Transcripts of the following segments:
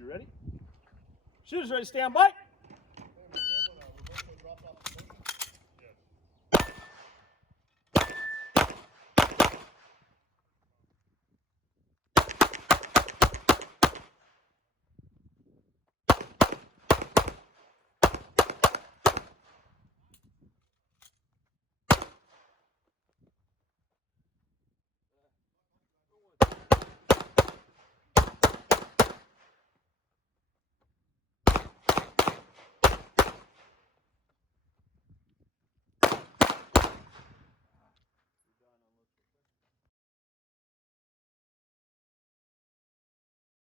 Shooter ready? Shooters ready, stand by.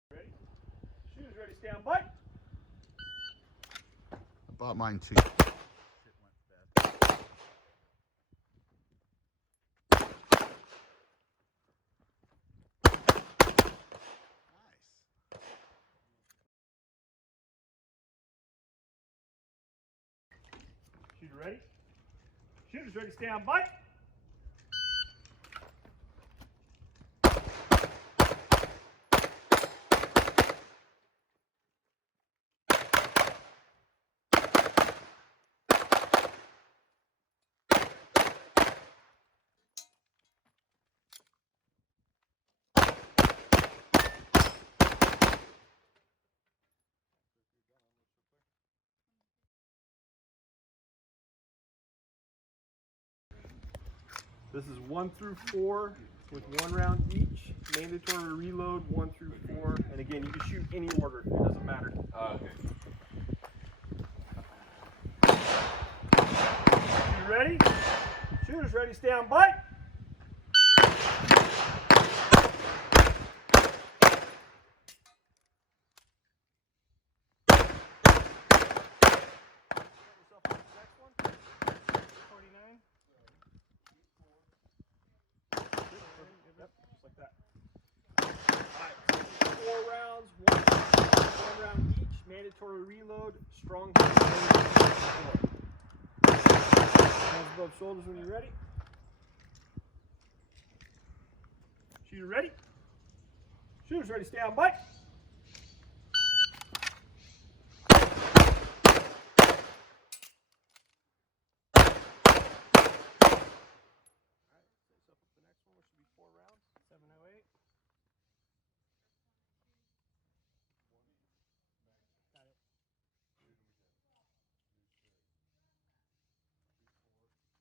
Ready? Shooters ready, stand by. I bought mine too. Shooter ready? Shooters ready, stand by. This is 1 through 4 with 1 round each. Mandatory reload 1 through 4. And again, you can shoot any order. It doesn't matter. Okay. You ready? Shooters ready, stand by. Yep, just like that. Alright, 4 rounds, one round each, mandatory reload, strong hands above shoulders when you're ready. Shooter ready? Shooters ready, stand by.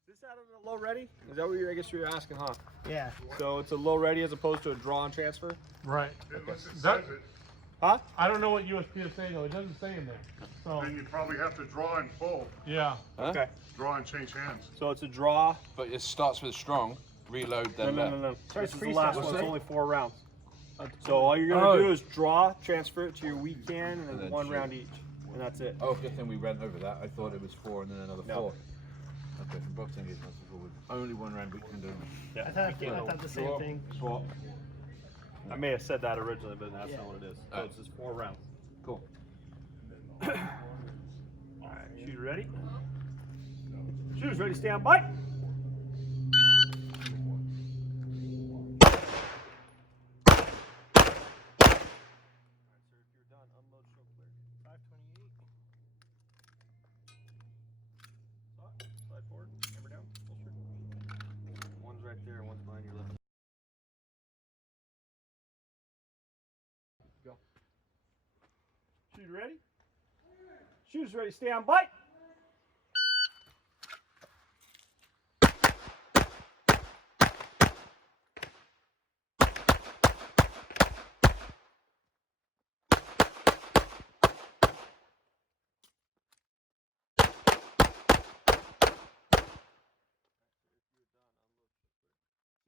Is this out of the low ready? Is that what I guess you're asking, huh? Yeah. So it's a low ready as opposed to a draw and transfer? Right. That, huh? I don't know what USPSA though. It doesn't say in there. So Then you probably have to draw and pull. yeah. Huh? Okay. Draw and change hands. So it's a draw. But it starts with strong, reload, then left. No. So This it's is the last freestyle. one. It's only 4 rounds. So all you're gonna do is draw, transfer it to your weekend, and And then then 1 shoot. round each, and that's it. Oh, okay, then we went over that. I thought it was 4 and then another 4. No. Okay, from boxing is only 1 round weekend only. Yeah. I thought the same thing. Swap. I may have said that originally, but that's not what it is. So it's just 4 rounds. Cool. All right, shooter ready? Shooters ready, stand by. Slide forward, hammer down, holster. One's right there, one's behind your left. Go. Shooter ready? Shooters ready, stand by.